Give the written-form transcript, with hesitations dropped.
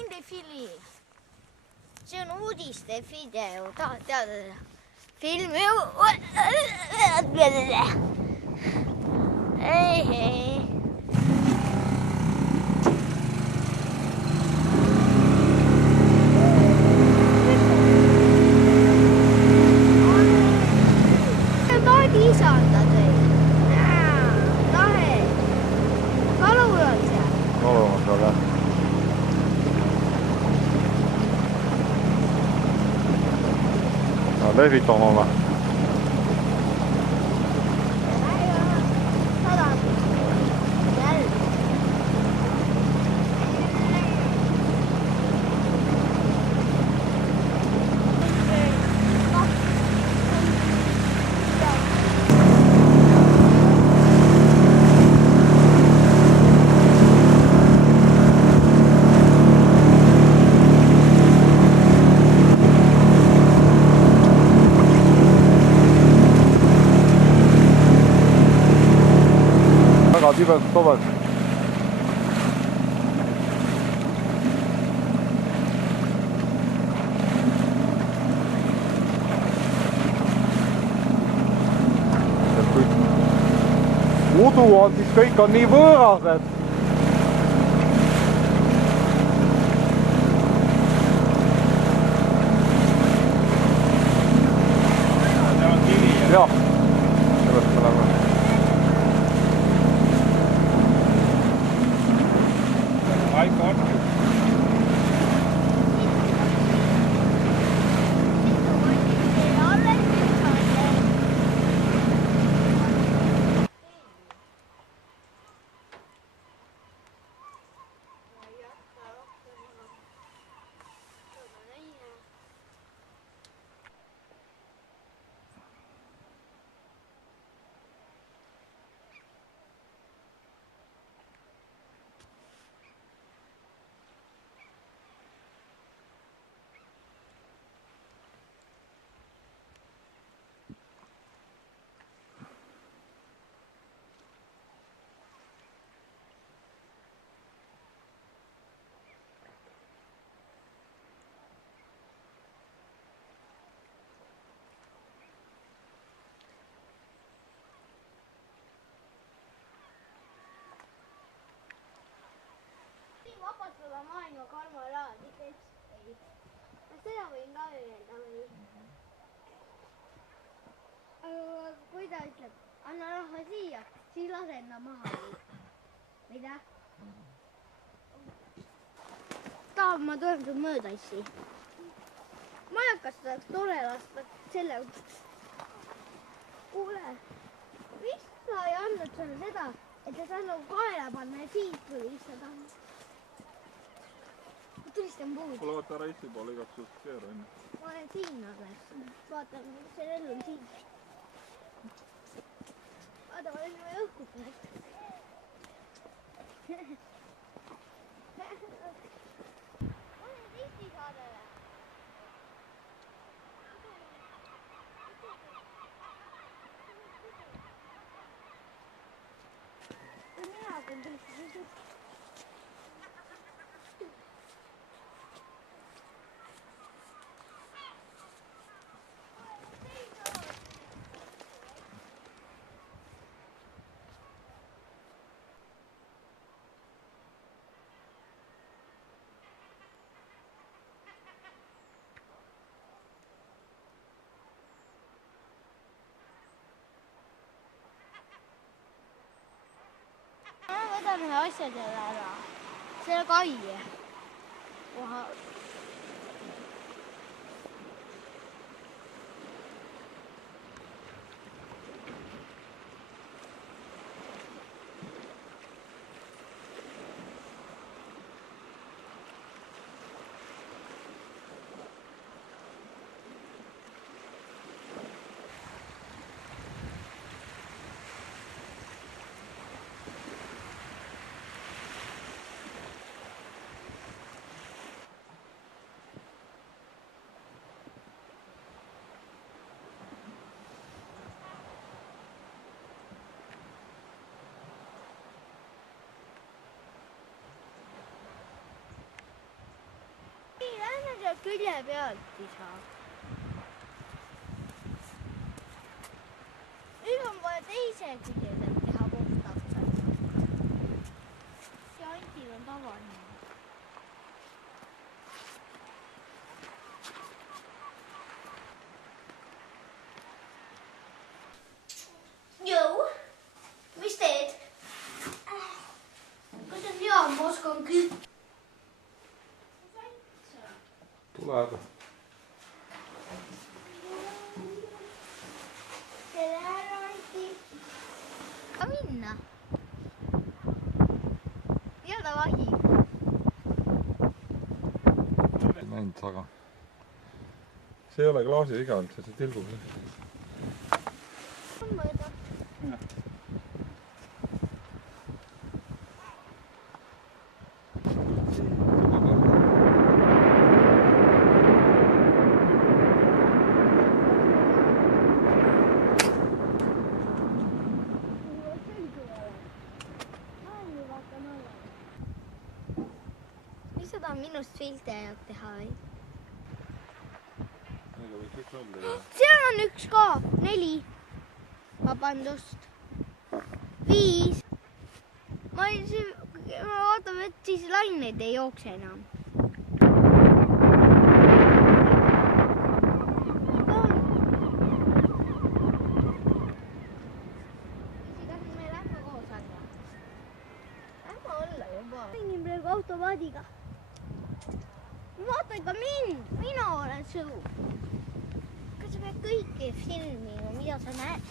indie-filmi. See on uudiste video, tahad teada filmi? Ei. Isandad või? Lahe. Kalur on seal. Kalur on seal, jah. Lehvitame oma. Tibet tobed. Udu on, siis kõik on nii võõrased. Jah, sellest me läheme. Vabastada maailma karmalaad, ei. Seda võin ka öelda või? Aga kui ta ütleb, anna raha siia, siis lase enda maha. Mida? Tahab, ma tulen sul mööda issi. Majakas tahaks tore lasta selle. Kuule, vist sa ei andnud sulle seda, et sa saad nagu kaela panna ja siis tuli issand andnud. Tulistan puud. Kuule, vaata ära issi poole igaks just keera enne. Ma olen siin alles. Vaata, see relv on siin. Vaata, ma olen juba õhkutanud. Ma olen Eesti saadele. Kui mina hakkan tulistada. Võtan ühe asja selle ära. Selle kai. Koha. sealt külje pealt ei saa. Nüüd on vaja teise külje pealt teha puhtaks. Ja Antil on tavaline. Joo, mis teed? Kuidas hea, ma oskan küll. Tuleb. Tere, Anti. Ka minna. Ja ta vahib. Näinud, aga see ei ole klaasi viga olnud, see tilgub. On mõõda. Mis seda minust filti ajab teha või? Seal on üks ka, 4. Vabandust. 5. Ma vaatan, et siis laineid ei jookse enam. Kas me lähme koos alla? Lähme olla juba. Mängin praegu automaadiga. Vaata ka mind, mina olen su. Kas sa pead kõiki filmima, mida sa näed?